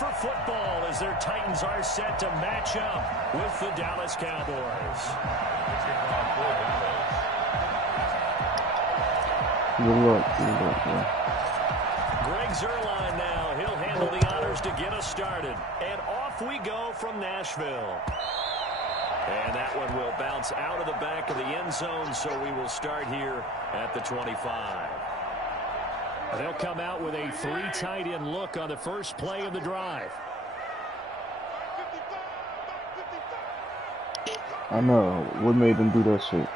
for football as their Titans are set to match up with the Dallas Cowboys. Good luck, man. Greg Zuerlein now. He'll handle the honors to get us started. And off we go from Nashville. And that one will bounce out of the back of the end zone, so we will start here at the 25. They'll come out with a 3 tight end look on the first play of the drive. I know. What made them do that shit?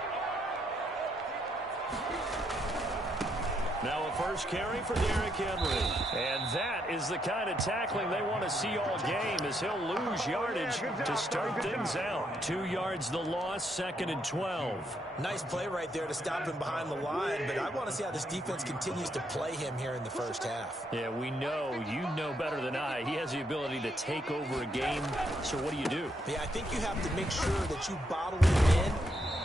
Now a first carry for Derrick Henry. And that is the kind of tackling they want to see all game, as he'll lose yardage to start things out. 2 yards the loss, 2nd and 12. Nice play right there to stop him behind the line, but I want to see how this defense continues to play him here in the first half. Yeah, we know, you know better than I, he has the ability to take over a game. So what do? Yeah, I think you have to make sure that you bottle him in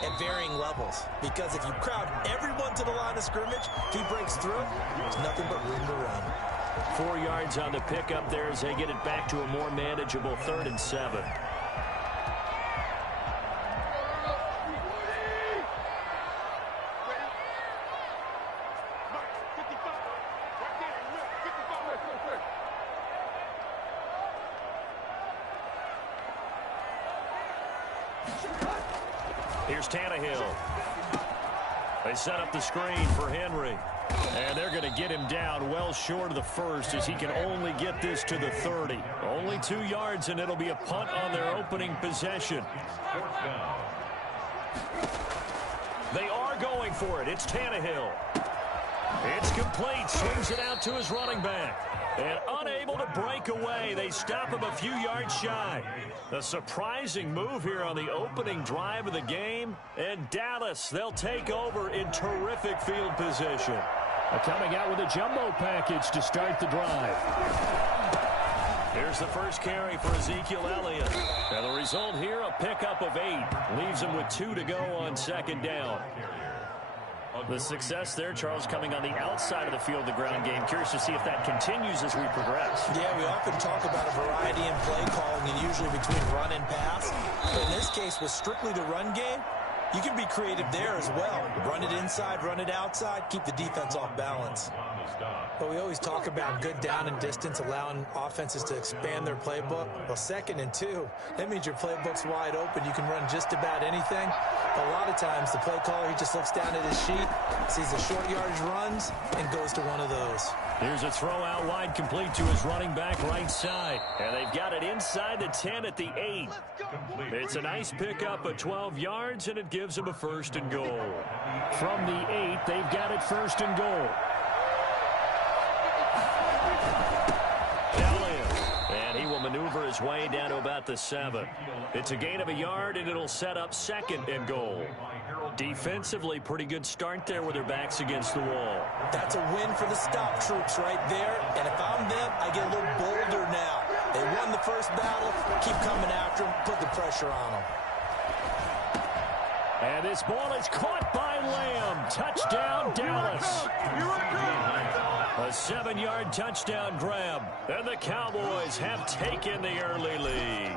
at varying levels, because if you crowd everyone to the line of scrimmage, if he breaks through, there's nothing but room to run. 4 yards on the pickup there as they get it back to a more manageable 3rd and 7. Here's Tannehill. They set up the screen for Henry. And they're going to get him down well short of the first, as he can only get this to the 30. Only 2 yards, and it'll be a punt on their opening possession. They are going for it. It's Tannehill. It's complete. Swings it out to his running back. And unable to break away. They stop him a few yards shy. A surprising move here on the opening drive of the game. And Dallas, they'll take over in terrific field position. Coming out with a jumbo package to start the drive. Here's the first carry for Ezekiel Elliott. And the result here, a pickup of 8. Leaves him with 2 to go on 2nd down. The success there, Charles, coming on the outside of the field, the ground game. Curious to see if that continues as we progress. Yeah, we often talk about a variety in play calling, and usually between run and pass. But in this case, with strictly the run game, you can be creative there as well. Run it inside, run it outside, keep the defense off balance. But we always talk about good down and distance, allowing offenses to expand their playbook. Well, 2nd and 2, that means your playbook's wide open. You can run just about anything. But a lot of times, the play caller, he just looks down at his sheet, sees the short yardage runs, and goes to one of those. Here's a throw out wide, complete to his running back right side. And they've got it inside the 10 at the 8. It's a nice pickup of 12 yards, and it gives them a 1st and goal. From the 8, they've got it 1st and goal. And he will maneuver his way down to about the 7. It's a gain of a yard, and it'll set up 2nd and goal. Defensively, pretty good start there with their backs against the wall. That's a win for the stop troops right there. And if I'm them, I get a little bolder now. They won the first battle. Keep coming after them. Put the pressure on them. And this ball is caught by Lamb. Touchdown, Dallas. A 7-yard touchdown grab. And the Cowboys have taken the early lead.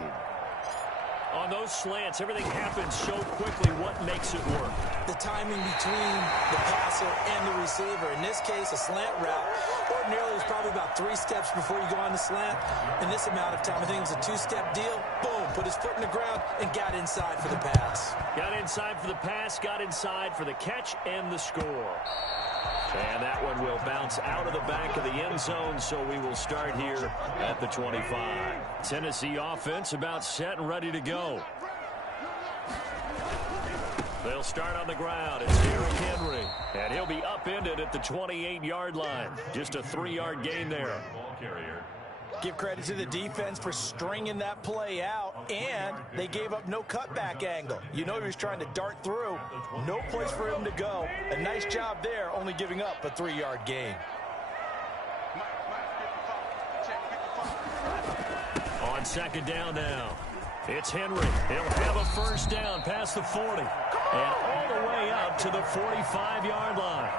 On those slants, everything happens so quickly. What makes it work? The timing between the passer and the receiver. In this case, a slant route. Ordinarily, it's probably about 3 steps before you go on the slant. In this amount of time, I think it was a 2-step deal. Boom, put his foot in the ground and got inside for the pass. Got inside for the pass, got inside for the catch and the score. And that one will bounce out of the back of the end zone, so we will start here at the 25. Tennessee offense about set and ready to go. They'll start on the ground. It's Derrick Henry, and he'll be upended at the 28-yard line. Just a 3-yard gain there. Give credit to the defense for stringing that play out, and they gave up no cutback angle. You know he was trying to dart through. No place for him to go. A nice job there, only giving up a 3-yard gain. On 2nd down now, it's Henry. He'll have a 1st down past the 40. and all the way up to the 45-yard line.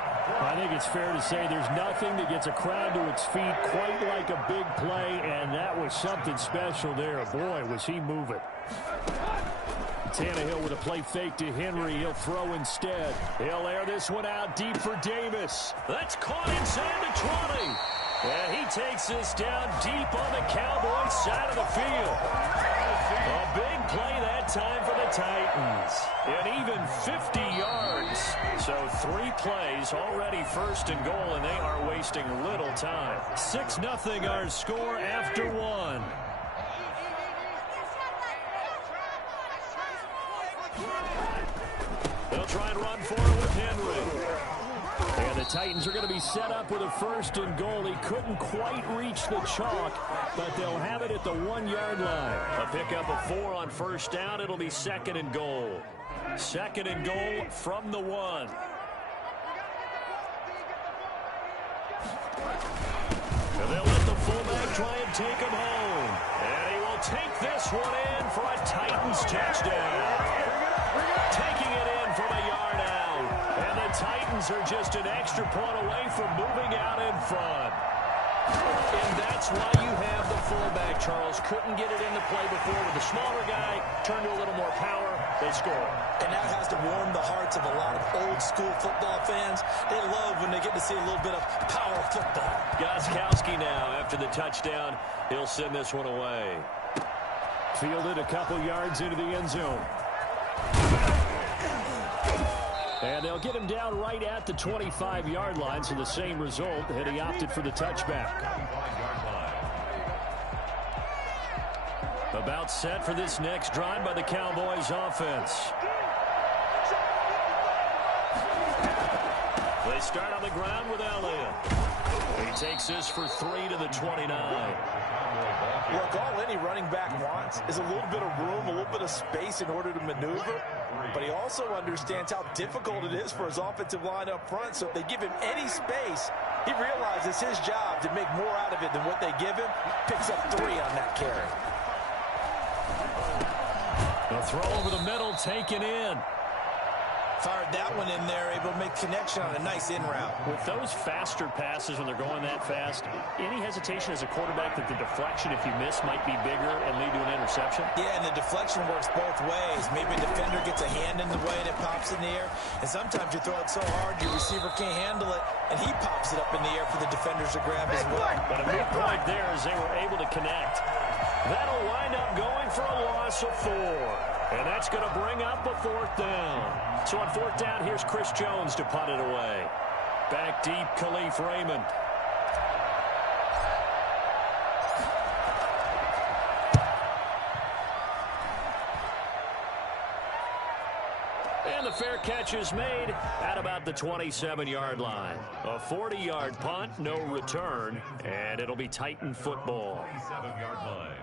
I think it's fair to say there's nothing that gets a crowd to its feet quite like a big play, and that was something special there. Boy, was he moving. Tannehill with a play fake to Henry. He'll throw instead. He'll air this one out deep for Davis. That's caught inside the 20. And he takes this down deep on the Cowboys side of the field. A big play that time for the Titans. And even 50 yards. So 3 plays, already first and goal, and they are wasting little time. 6-0 our score after 1. They'll try and run for it with Henry. And the Titans are going to be set up with a first and goal. He couldn't quite reach the chalk, but they'll have it at the 1-yard line. A pickup of 4 on first down. It'll be 2nd and goal. 2nd and goal from the 1. And they'll let the fullback try and take him home. And he will take this one in for a Titans touchdown. Taking it in from a yard out. And the Titans are just an extra point away from moving out in front. And that's why you have the fullback, Charles. Couldn't get it into play before with the smaller guy. Turned to a little more power. They score. And that has to warm the hearts of a lot of old-school football fans. They love when they get to see a little bit of power football. Gostkowski now, after the touchdown, he'll send this one away. Fielded a couple yards into the end zone. And they'll get him down right at the 25-yard line, so the same result, and he opted for the touchback. About set for this next drive by the Cowboys offense. They start on the ground with Elliott. He takes this for 3 to the 29. Look, all any running back wants is a little bit of room, a little bit of space in order to maneuver. But he also understands how difficult it is for his offensive line up front. So if they give him any space, he realizes his job to make more out of it than what they give him. Picks up 3 on that carry. The throw over the middle, taken in. Fired that one in there, able to make connection on a nice in route. With those faster passes when they're going that fast, any hesitation as a quarterback that the deflection, if you miss, might be bigger and lead to an interception? Yeah, and the deflection works both ways. Maybe a defender gets a hand in the way and it pops in the air. And sometimes you throw it so hard your receiver can't handle it, and he pops it up in the air for the defenders to grab as well. But a big point there is they were able to connect. That'll wind up going for a loss of 4. And that's going to bring up a 4th down. So on 4th down, here's Chris Jones to punt it away. Back deep, Khalif Raymond. And the fair catch is made at about the 27-yard line. A 40-yard punt, no return, and it'll be Titan football. 27-yard line.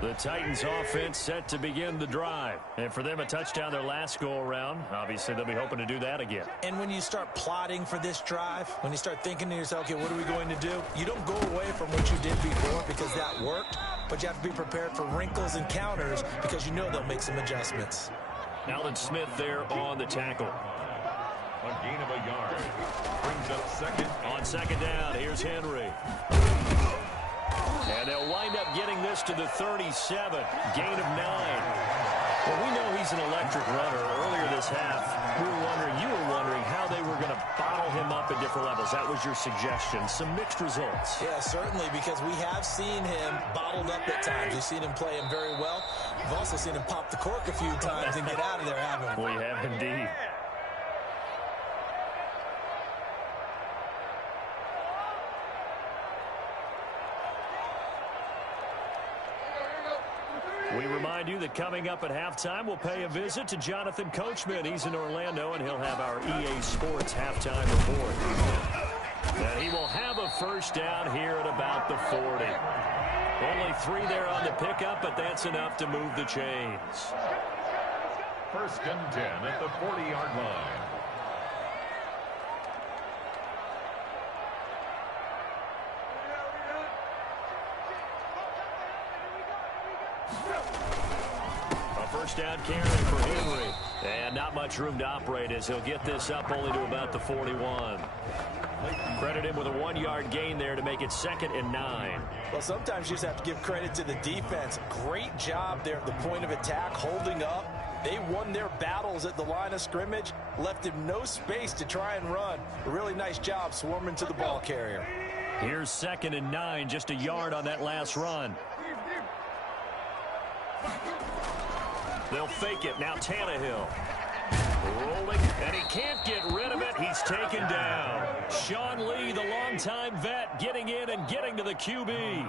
The Titans offense set to begin the drive. And for them, a touchdown their last go-around. Obviously, they'll be hoping to do that again. And when you start plotting for this drive, when you start thinking to yourself, okay, what are we going to do? You don't go away from what you did before because that worked, but you have to be prepared for wrinkles and counters because you know they'll make some adjustments. Alan Smith there on the tackle. A gain of a yard. Brings up 2nd. On 2nd down, here's Henry. And they'll wind up getting this to the 37. Gain of 9. Well, we know he's an electric runner. Earlier this half, you were wondering how they were going to bottle him up at different levels. That was your suggestion. Some mixed results. Yeah, certainly, because we have seen him bottled up at times. We've seen him play him very well. We've also seen him pop the cork a few times and get out of there, haven't we? We have indeed. We remind you that coming up at halftime, we'll pay a visit to Jonathan Coachman. He's in Orlando, and he'll have our EA Sports halftime report. And he will have a first down here at about the 40. Only 3 there on the pickup, but that's enough to move the chains. 1st and 10 at the 40-yard line. A first down carry for Henry. And not much room to operate as he'll get this up only to about the 41. Credit him with a 1-yard gain there to make it 2nd and 9. Well, sometimes you just have to give credit to the defense. Great job there at the point of attack, holding up. They won their battles at the line of scrimmage, left him no space to try and run. A really nice job swarming to the ball carrier. Here's 2nd and 9, just a yard on that last run. They'll fake it. Now Tannehill. Rolling, and he can't get rid of it. He's taken down. Sean Lee, the longtime vet, getting in and getting to the QB.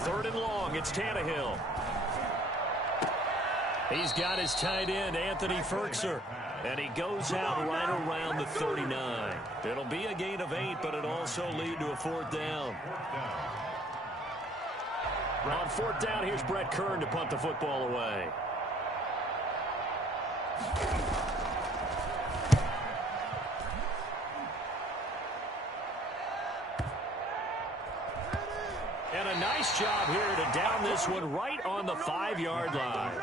3rd and long, it's Tannehill. He's got his tight end, Anthony Ferkser. And he goes out right around the 39. It'll be a gain of 8, but it'll also lead to a 4th down. On 4th down, here's Brett Kern to punt the football away. And a nice job here to down this one right on the 5-yard line.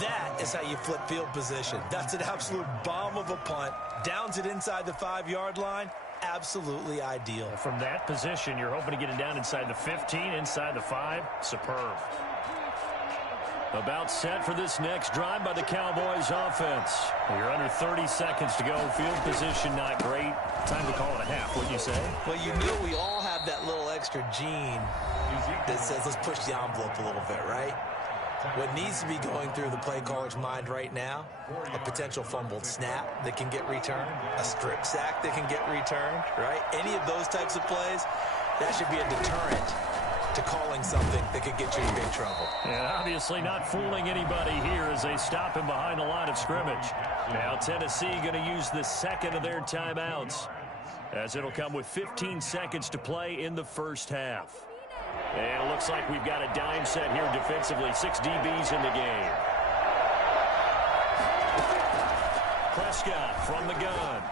That is how you flip field position. That's an absolute bomb of a punt. Downs it inside the 5-yard line. Absolutely ideal. From that position, you're hoping to get it down inside the 15, inside the 5. Superb. About set for this next drive by the Cowboys offense. You're under 30 seconds to go. Field position not great. Time to call it a half, wouldn't you say? Well, you know we all have that little extra gene that says let's push the envelope a little bit, right? What needs to be going through the play caller's mind right now, a potential fumbled snap that can get returned, a strip sack that can get returned, right? Any of those types of plays, that should be a deterrent to calling something that could get you in big trouble. And obviously not fooling anybody here as they stop him behind the line of scrimmage. Now Tennessee going to use the 2nd of their timeouts, as it'll come with 15 seconds to play in the first half. And it looks like we've got a dime set here defensively. 6 DBs in the game. Prescott from the gun.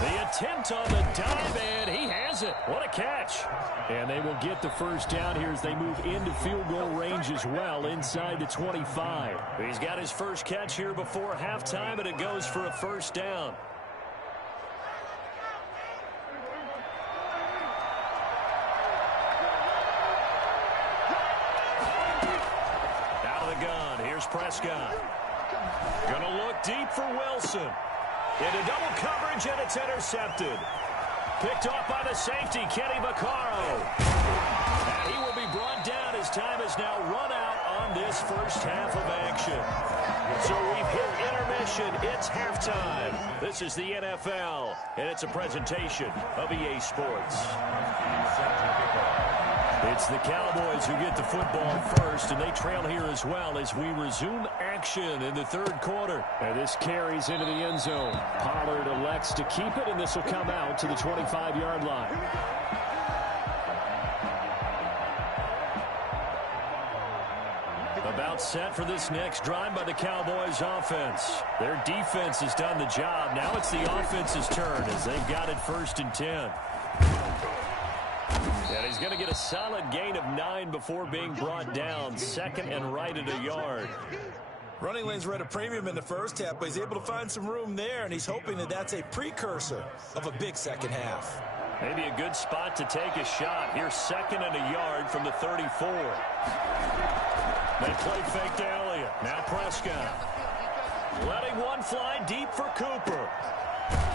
The attempt on the dive, and he has it. What a catch. And they will get the first down here as they move into field goal range as well, inside the 25. He's got his first catch here before halftime, and it goes for a first down. Prescott. Gonna look deep for Wilson. Into double coverage, and it's intercepted. Picked off by the safety, Kenny Vaccaro. And he will be brought down as time is now run out on this first half of action. So we've hit intermission. It's halftime. This is the NFL, and it's a presentation of EA Sports. It's the Cowboys who get the football first, and they trail here as well as we resume action in the 3rd quarter. And this carries into the end zone. Pollard elects to keep it, and this will come out to the 25-yard line. About set for this next drive by the Cowboys offense. Their defense has done the job. Now it's the offense's turn as they've got it 1st and 10. And he's going to get a solid gain of 9 before being brought down. 2nd and right at a yard. Running lanes were at a premium in the first half, but he's able to find some room there, and he's hoping that that's a precursor of a big second half. Maybe a good spot to take a shot. Here's 2nd and a yard from the 34. They play fake to Elliott. Now Prescott. Letting one fly deep for Cooper.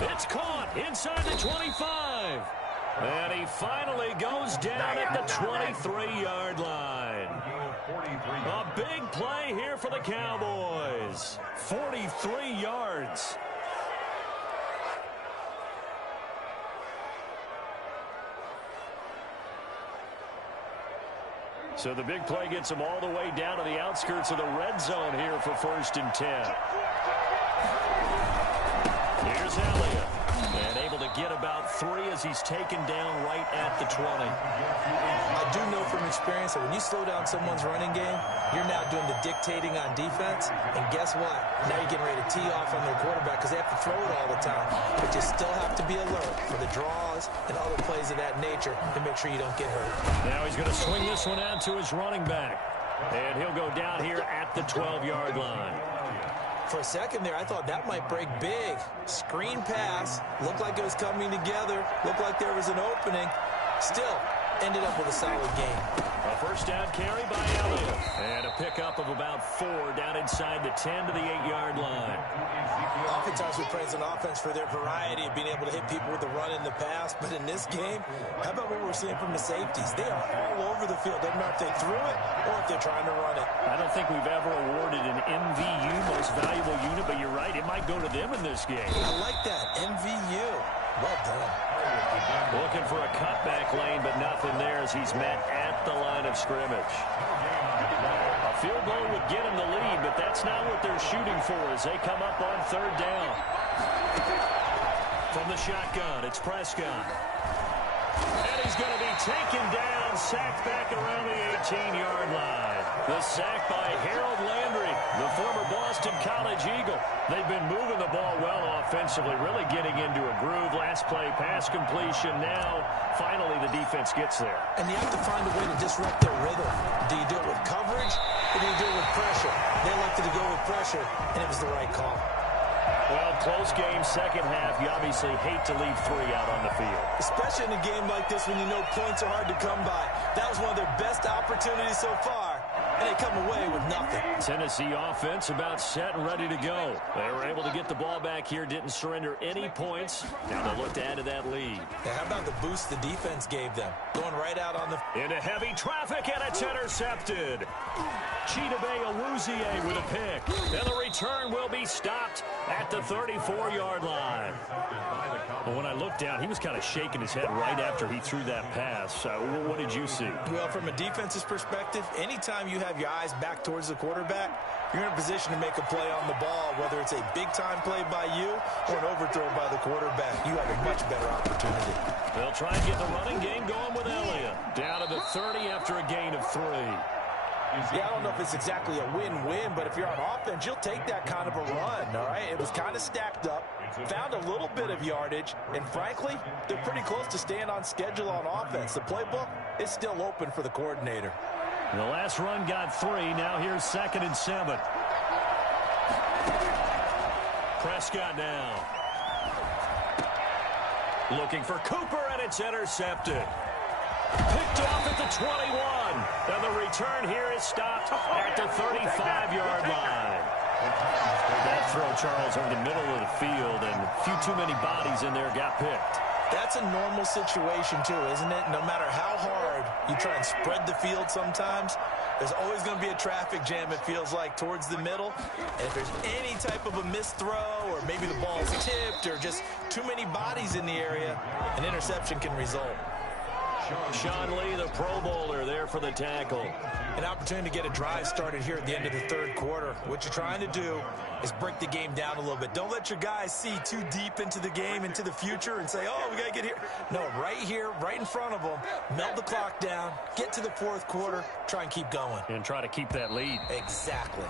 It's caught inside the 25. And he finally goes down at the 23-yard line. A big play here for the Cowboys. 43 yards. So the big play gets him all the way down to the outskirts of the red zone here for 1st and 10. Here's Elliott. And able to get about 3 as he's taken down right at the 20. I do know from experience that when you slow down someone's running game, you're now doing the dictating on defense. And guess what? Now you're getting ready to tee off on their quarterback because they have to throw it all the time. But you still have to be alert for the draws and other plays of that nature to make sure you don't get hurt. Now he's going to swing this one out to his running back. And he'll go down here at the 12-yard line. For a second there, I thought that might break big. Screen pass. Looked like it was coming together. Looked like there was an opening. Still, ended up with a solid game. A first down carry by Elliott. And a pickup of about 4 down inside the 10 to the 8-yard line. Oftentimes we praise an offense for their variety of being able to hit people with the run in the pass. But in this game, how about what we're seeing from the safeties? They are all over the field. Doesn't matter if they threw it or if they're trying to run it. I don't think we've ever awarded an MVU, most valuable unit, but you're right. It might go to them in this game. I like that. MVU. Well done. Looking for a cutback lane, but nothing there as he's met at the line of scrimmage. A field goal would get him the lead, but that's not what they're shooting for as they come up on 3rd down. From the shotgun, it's Prescott. And he's going to be taken down, sacked back around the 18-yard line. The sack by Harold Landry, the former Boston College Eagle. They've been moving the ball well offensively, really getting into a groove. Last play, pass completion. Now, finally, the defense gets there. And you have to find a way to disrupt their rhythm. Do you do it with coverage, or do you do it with pressure? They elected to go with pressure, and it was the right call. Well, close game, second half. You obviously hate to leave 3 out on the field. Especially in a game like this when you know points are hard to come by. That was one of their best opportunities so far, and they come away with nothing. Tennessee offense about set and ready to go. They were able to get the ball back here, didn't surrender any points. Now they look to add to that lead. Now, how about the boost the defense gave them? Going right out on the... Into heavy traffic, and it's intercepted. Chidobe Awuzie with a pick. And the return will be stopped at the 34-yard line. Well, when I looked down, he was kind of shaking his head right after he threw that pass. What did you see? Well, from a defense's perspective, anytime you have your eyes back towards the quarterback, you're in a position to make a play on the ball, whether it's a big-time play by you or an overthrow by the quarterback. You have a much better opportunity. They'll try and get the running game going with Elliott. Down to the 30 after a gain of 3. Yeah, I don't know if it's exactly a win-win, but if you're on offense, you'll take that kind of a run, all right? It was kind of stacked up, found a little bit of yardage, and frankly, they're pretty close to staying on schedule on offense. The playbook is still open for the coordinator. The last run got 3. Now here's 2nd and 7. Prescott now. Looking for Cooper, and it's intercepted. Picked off at the 21. And the return here is stopped at the 35-yard line. That throw, Charles, over the middle of the field, and a few too many bodies in there got picked. That's a normal situation, too, isn't it? No matter how hard you try and spread the field sometimes, there's always going to be a traffic jam, it feels like, towards the middle. And if there's any type of a missed throw, or maybe the ball's tipped, or just too many bodies in the area, an interception can result. Sean Lee, the Pro Bowler, there for the tackle. An opportunity to get a drive started here at the end of the 3rd quarter. What you're trying to do is break the game down a little bit. Don't let your guys see too deep into the game, into the future, and say, oh, we got to get here. No, right here, right in front of them, melt the clock down, get to the 4th quarter, try and keep going. And try to keep that lead. Exactly.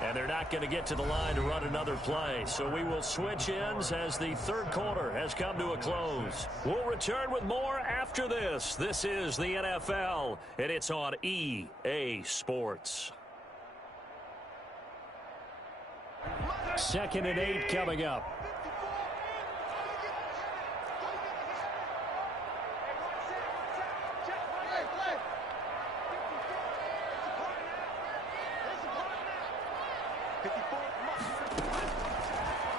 And they're not going to get to the line to run another play. So we will switch ends as the 3rd quarter has come to a close. We'll return with more after this. This is the NFL, and it's on EA Sports. 2nd and 8 coming up.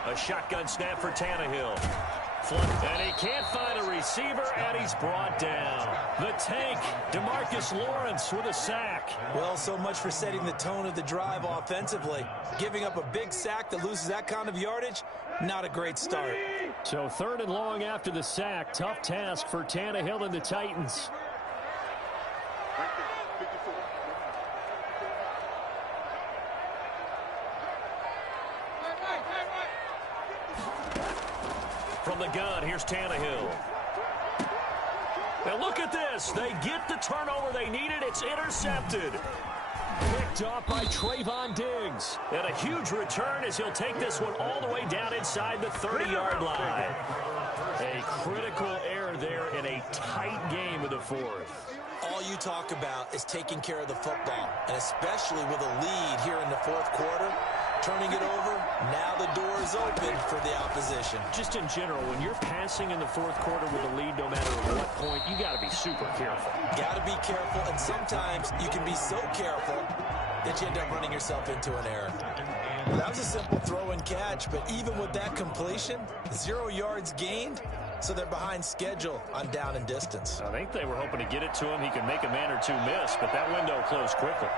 A shotgun snap for Tannehill. And he can't find a receiver, and he's brought down. The tank, DeMarcus Lawrence with a sack. Well, so much for setting the tone of the drive offensively. Giving up a big sack that loses that kind of yardage, not a great start. So 3rd and long after the sack. Tough task for Tannehill and the Titans. From the gun, here's Tannehill. And look at this. They get the turnover they needed. It's intercepted. Picked off by Trayvon Diggs. And a huge return as he'll take this one all the way down inside the 30-yard line. A critical error there in a tight game of the 4th. All you talk about is taking care of the football, and especially with a lead here in the fourth quarter. Turning it over, now the door is open for the opposition. Just in general, when you're passing in the fourth quarter with a lead, no matter at what point, you got to be super careful. Got to be careful, and sometimes you can be so careful that you end up running yourself into an error. Well, that was a simple throw and catch, but even with that completion, 0 yards gained, so they're behind schedule on down and distance. I think they were hoping to get it to him. He could make a man or two miss, but that window closed quickly.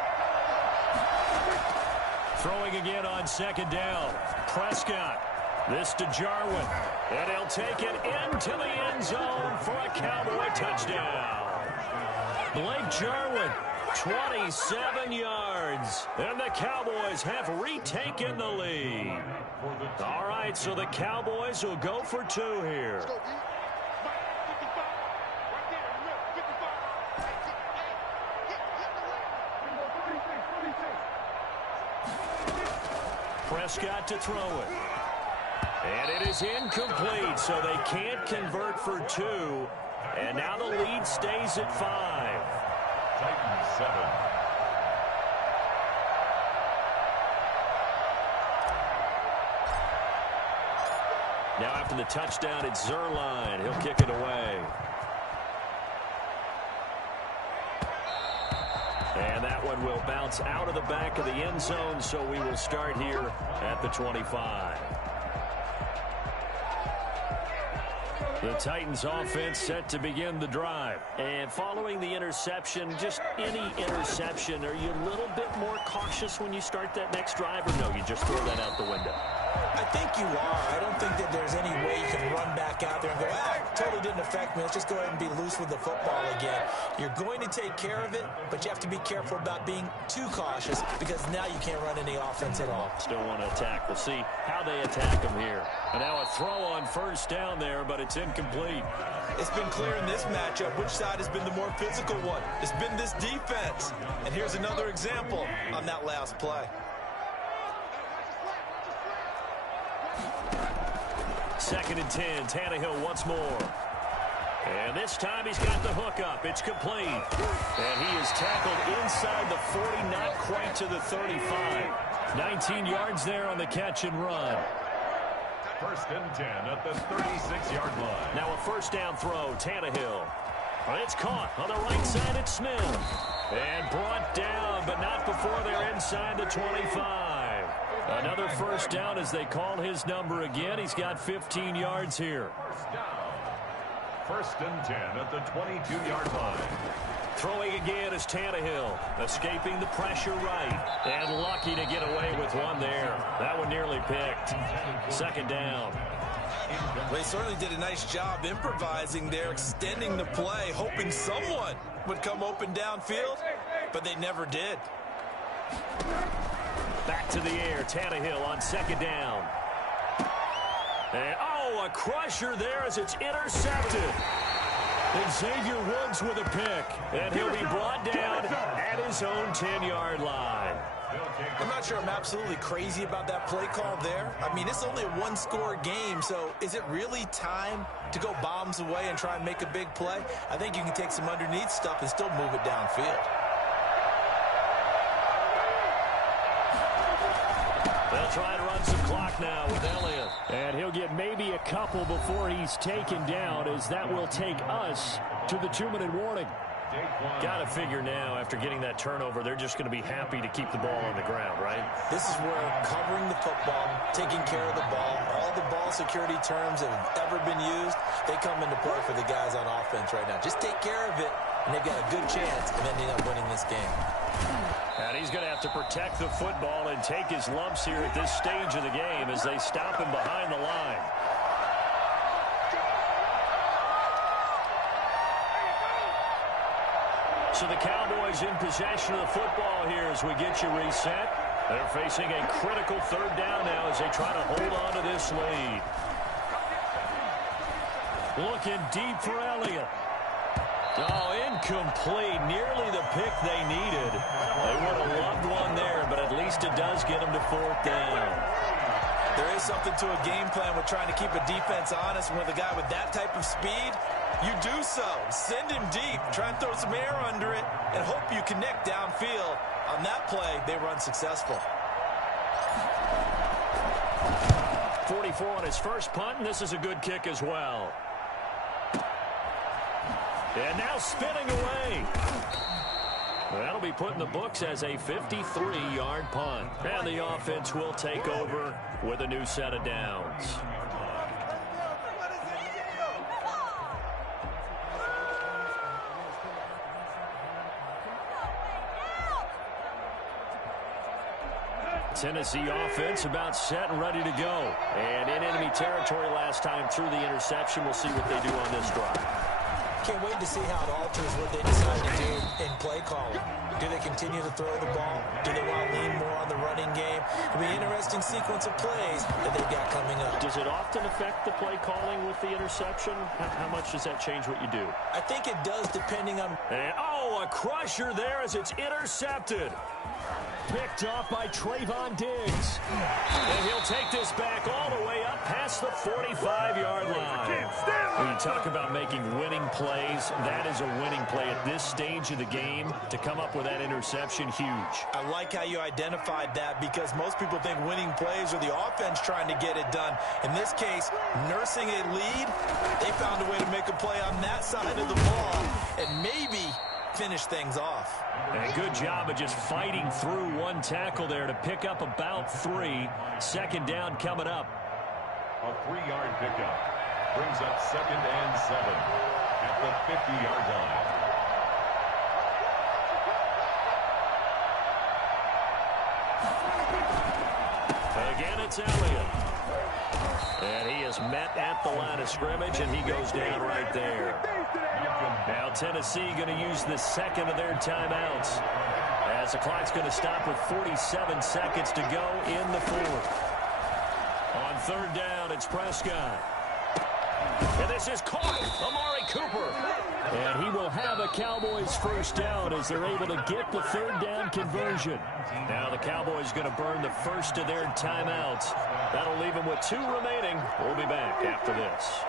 Throwing again on second down. Prescott. This to Jarwin. And he'll take it into the end zone for a Cowboy touchdown. Blake Jarwin, 27 yards. And the Cowboys have retaken the lead. All right, so the Cowboys will go for 2 here. Prescott to throw it. And it is incomplete, so they can't convert for 2. And now the lead stays at 5. Titans 7. Now after the touchdown, it's Zerline. He'll kick it away. And that one will bounce out of the back of the end zone, so we will start here at the 25. The Titans offense set to begin the drive. And following the interception, just any interception, are you a little bit more cautious when you start that next drive, or no, you just throw that out the window? I think you are. I don't think that there's any way you can run back out there and go, totally didn't affect me. Let's just go ahead and be loose with the football again. You're going to take care of it, but you have to be careful about being too cautious because now you can't run any offense at all. Still want to attack. We'll see how they attack them here. And now a throw on first down there, but it's incomplete. It's been clear in this matchup which side has been the more physical one. It's been this defense. And here's another example on that last play. Second and 10, Tannehill once more. And this time he's got the hook up. It's complete. And he is tackled inside the 40, not quite to the 35. 19 yards there on the catch and run. First and 10 at the 36-yard line. Now a first down throw, Tannehill. It's caught on the right side at Smith. And brought down, but not before they're inside the 25. Another first down as they call his number again. He's got 15 yards here. First and 10 at the 22-yard line. Throwing again is Tannehill, escaping the pressure right, and lucky to get away with one there. That one nearly picked. Second down. Well, he certainly did a nice job improvising there, extending the play, hoping someone would come open downfield, but they never did. Back to the air, Tannehill on second down. And, a crusher there as it's intercepted. And Xavier Woods with a pick. And he'll be brought down at his own 10-yard line. I'm not sure I'm absolutely crazy about that play call there. I mean, it's only a one-score game, so is it really time to go bombs away and try and make a big play? I think you can take some underneath stuff and still move it downfield. They'll try to run some clock now with Elliott. And he'll get maybe a couple before he's taken down, as that will take us to the 2-minute warning. Got to figure now, after getting that turnover, they're just going to be happy to keep the ball on the ground, right? This is where covering the football, taking care of the ball, all the ball security terms that have ever been used, they come into play for the guys on offense right now. Just take care of it, and they've got a good chance of ending up winning this game. And he's going to have to protect the football and take his lumps here at this stage of the game as they stop him behind the line. So the Cowboys in possession of the football here as we get you reset. They're facing a critical third down now as they try to hold on to this lead. Looking deep for Elliott. Oh, incomplete. Nearly the pick they needed. They would have loved one there, but at least it does get them to fourth down. There is something to a game plan with trying to keep a defense honest. When with a guy with that type of speed, You do so. Send him deep. Try and throw some air under it and hope you connect downfield. On that play, they run successful. 44 on his first punt, and this is a good kick as well. And now spinning away. That'll be put in the books as a 53-yard punt. And the offense will take over with a new set of downs. Tennessee offense about set and ready to go. And in enemy territory last time through the interception. We'll see what they do on this drive. Can't wait to see how it alters what they decide to do in play calling. Do they continue to throw the ball? Do they want to lean more on the running game? It'll be an interesting sequence of plays that they've got coming up. Does it often affect the play calling with the interception? How much does that change what you do? I think it does depending on... And, a crusher there as it's intercepted. Picked off by Trayvon Diggs. And he'll take this back all the way up past the 45-yard line. When you talk about making winning plays, that is a winning play at this stage of the game. To come up with that interception, huge. I like how you identified that because most people think winning plays are the offense trying to get it done. In this case, nursing a lead, they found a way to make a play on that side of the ball and maybe finish things off. And a good job of just fighting through one tackle there to pick up about 3. Second down coming up. A 3-yard pickup brings up 2nd and 7 at the 50-yard line. Again, it's Elliott. And he is met at the line of scrimmage, and he goes down right there. Now Tennessee going to use the second of their timeouts as the clock's going to stop with 47 seconds to go in the fourth. On third down, it's Prescott. And this is caught. Amari Cooper. And he will have a Cowboys first down as they're able to get the third down conversion. Now the Cowboys going to burn the first of their timeouts. That'll leave them with 2 remaining. We'll be back after this.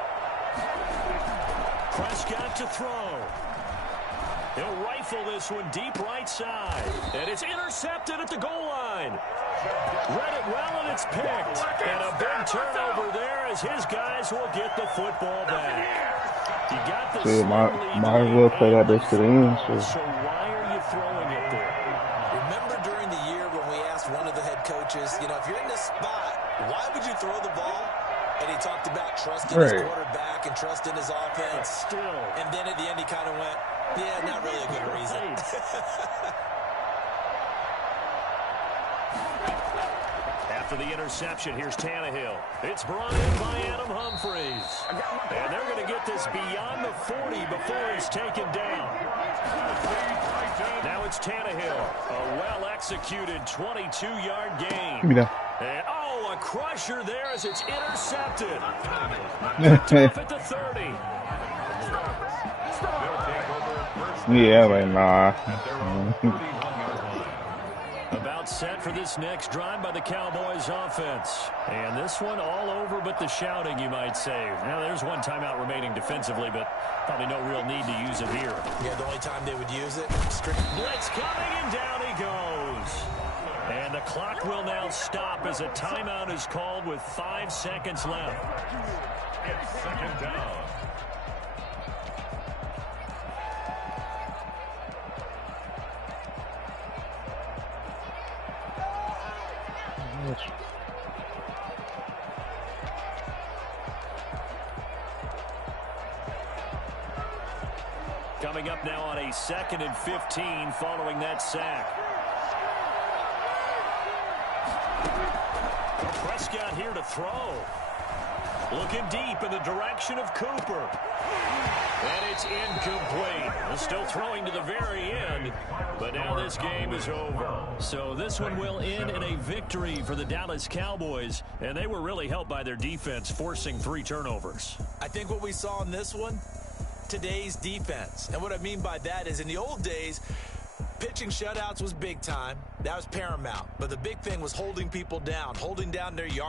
Prescott to throw. He'll rifle this one deep right side. And it's intercepted at the goal line. Read it well, and it's picked. And a big turnover there as his guys will get the football back. You got the See, might as well play that this to the end. So why are you throwing it there? Remember during the year when we asked one of the head coaches, if you're in this spot, why would you throw the ball? And he talked about trusting his quarterback and trusting his offense. Still. And then at the end he kind of went, yeah, not really a good reason. After the interception, here's Tannehill. It's brought in by Adam Humphries. And they're going to get this beyond the 40 before he's taken down. Now it's Tannehill. A well-executed 22-yard gain. Give me that. And, a crusher there as it's intercepted. Off at the 30. Yeah, like, nah. About set for this next drive by the Cowboys offense. And this one all over but the shouting, you might say. Now, there's one timeout remaining defensively, but probably no real need to use it here. Yeah, the only time they would use it. Blitz coming, and down he goes. And the clock will now stop as a timeout is called with 5 seconds left. It's 2nd down. Coming up now on a 2nd and 15 following that sack. Prescott here to throw. Looking deep in the direction of Cooper. And it's incomplete. Still throwing to the very end, but now this game is over. So this one will end in a victory for the Dallas Cowboys, and they were really helped by their defense, forcing 3 turnovers. I think what we saw in this one, today's defense. And what I mean by that is in the old days, pitching shutouts was big time. That was paramount. But the big thing was holding people down, holding down their yardage.